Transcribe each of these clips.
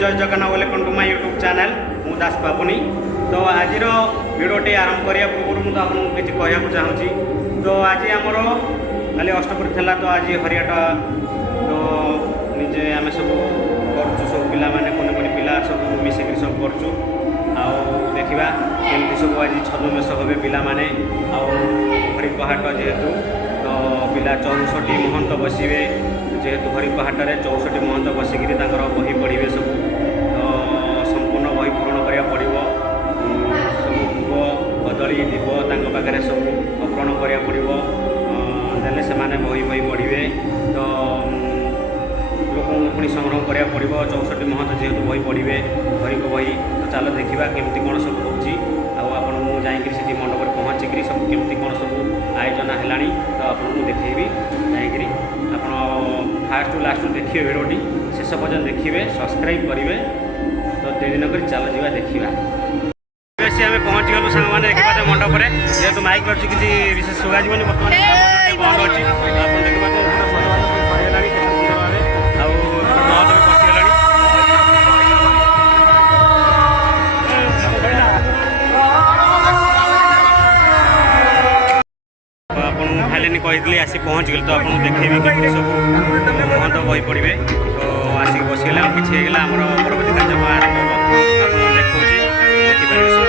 जय Jagannath welcome to my YouTube channel मु दास बाबुनी। तो आज भिडियोटी आरंभ करने पूर्व मुझे आपको किसी कहूँ चाहूँगी। तो आज आमर खाली अष्टपुरी थी तो आज हरियाट तो निजे आम सब कर सब पिला कुनि कुनि पिला सब मिसिक सब करचु देखा केमती सब आज छद्मवेश हे पिला हरिपहाट जेहेतु तो पिला 64 महंत बसवे जेहेतु हरिपहाट में 64 महंत बसिक बही पढ़े सब तो संपूर्ण बही पूरण करा पड़ो सब भोग कदली दीप पाखे सब अर्पण करा पड़ो देने से बही बही पढ़े तो लोक पुणी संग्रह करा पड़ो 64 महंत जेहेतु बही पढ़े हरि को बही तो चलो देखा केमती कौन सब हो जाकि मंडप पहुँचिक सब केमती कौन सब आयोजन है तो आपको देखी जाकि आप फास्ट लास्ट देखिए भिडियोटी शेष पर्यटन देखिए सब्सक्राइब करेंगे तो देरी नक चल जा देखा बेस आम पहुँची गलु सांग देखा मंडप में जेहेतु माइक बाजू किसी विशेष शुभाजी बर्तमान बंद अच्छी आप देखा कही आसी पहुँच गए तो आपको देखेबी कि सब महंत बही पढ़े तो आसिक बसगले किसी होगा परवर्ती कार्यक्रम आरंभ हो देखा देखिपारे सब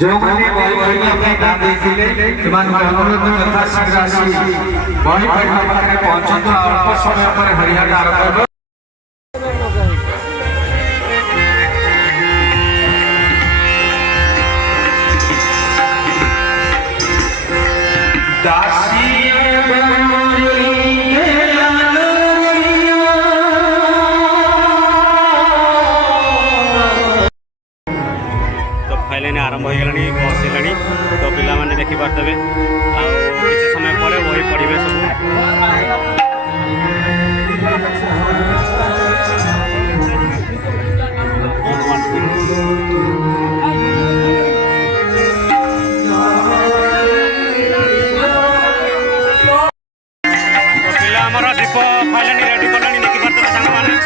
जो मैंने बही पढ़ी अपने दान देते अनुरोध यथा शीघ्र आसी बही पढ़ा पाखे पहुंचत अल्प समय पर हरिहाट आरंभ आरंभ हो गला बसला तो पिला देखिपे किसी समय पर बही पढ़े सब पिला आमर दीप फाइल रेडी कला देखिपे सांग मैंने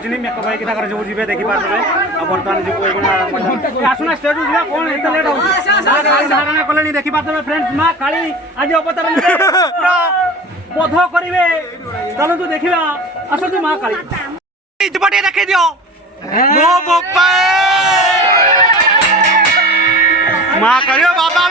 କରୁଛନ୍ତି ମେକଅପ୍ ହେଇକି ତାଙ୍କର ସବୁ ଯିବେ ଦେଖିପାରୁଥିବେ। ଆଉ ବର୍ତ୍ତମାନ ଯିବୁ ଏଇଗୁଣା ଆସୁନା ଷ୍ଟେଜ୍ ଯିବା କ'ଣ ଏତେ ଲେଟ୍ ହେଉଛି ଧାରଣା କଲେଣି ଦେଖିପାରୁଥିବେ ଫ୍ରେଣ୍ଡସ୍। ମା କାଳୀ ଆଜି ଅବତାର ନେବେ, ପୁରା ବଧ କରିବେ। ଚାଲନ୍ତୁ ଦେଖିବା, ଆସନ୍ତୁ ମା କାଳୀ। ଟିକେ ଦେଖେଇ ଦିଅ ମୋ ବୋପା ମା କାଳୀ ବାବା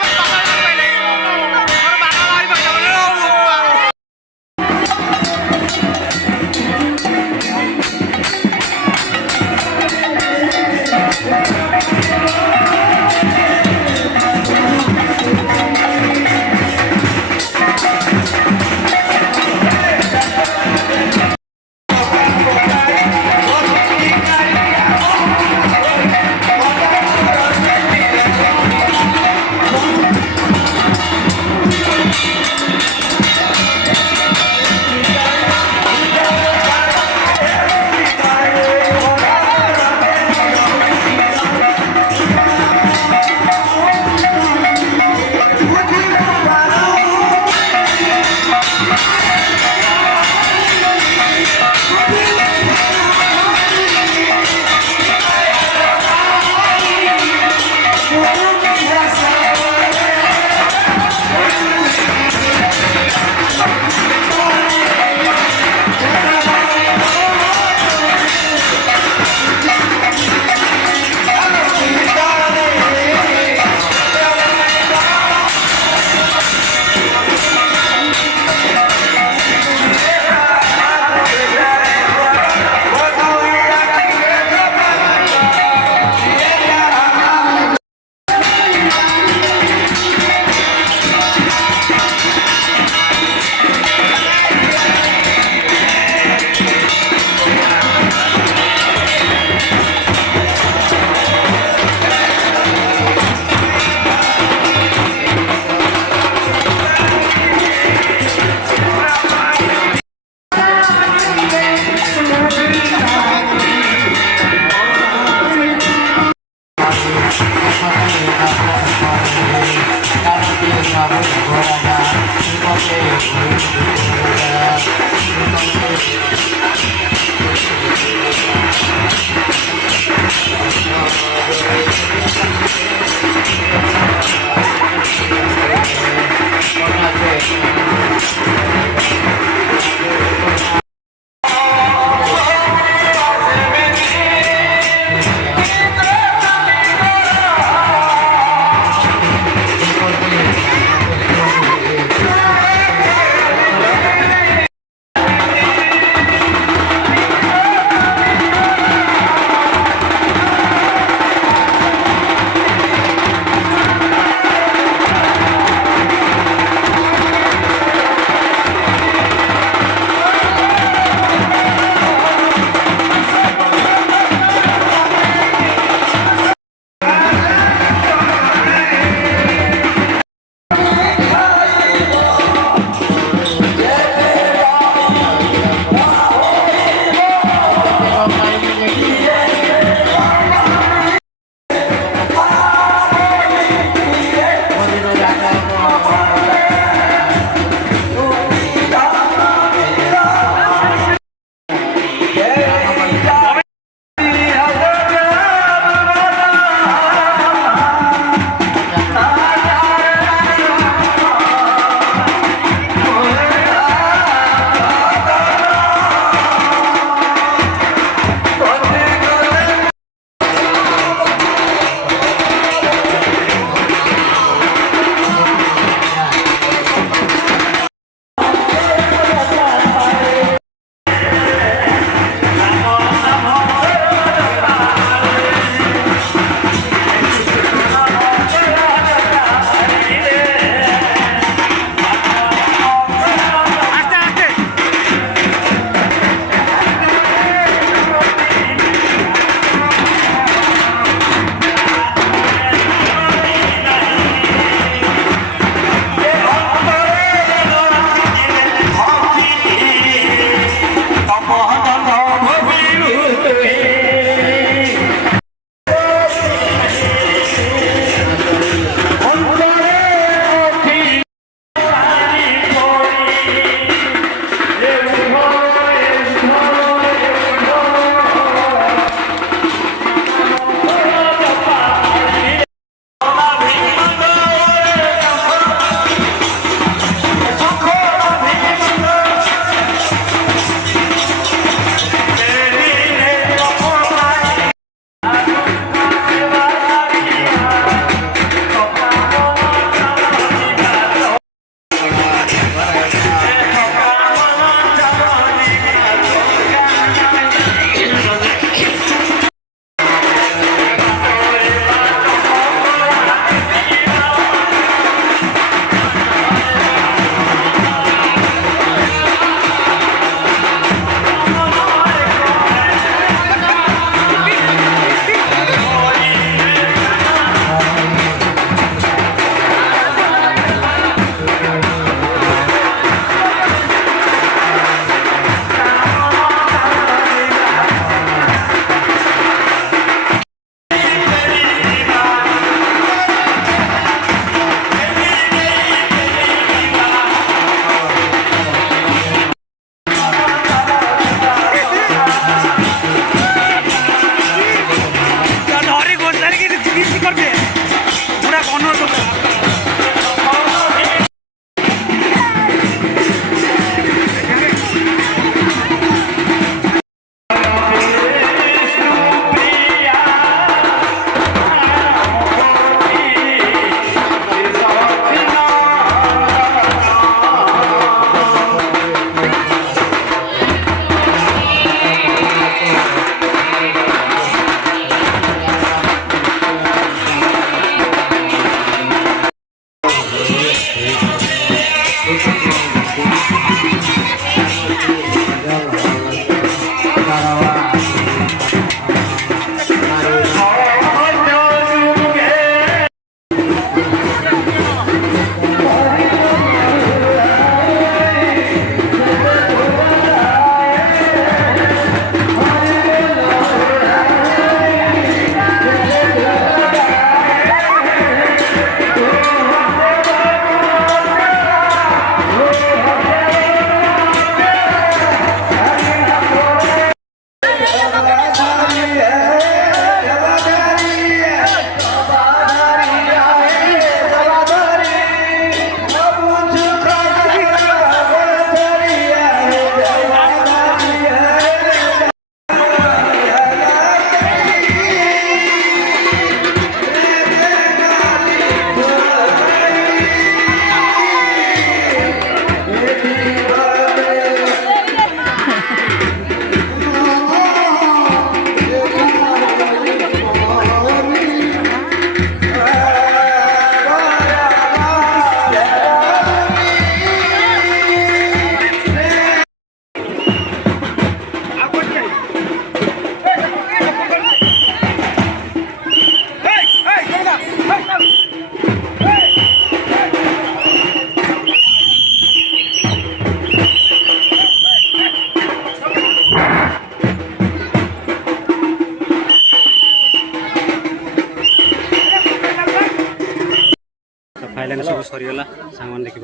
सरीगला सांग देखिए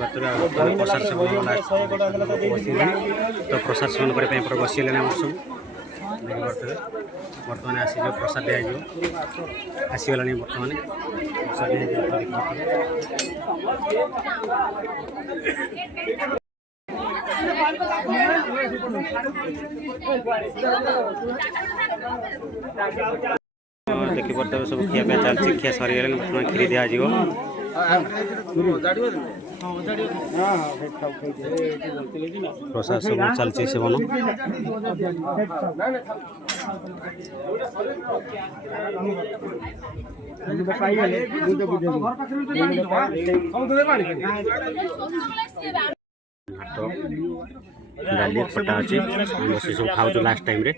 प्रसाद सेवन तो प्रसाद सेवन करने बसले आम सब देखिए बर्तमान आसी जो प्रसाद दिया आसीगला बर्तमान प्रसाद देखिए सब खियापिया चलती खिया सरीगले बर्तमान खीरी दिज्व प्रसाद सब चलती सेवन डाली खटा अच्छी बस सब खाऊ लास्ट टाइम रे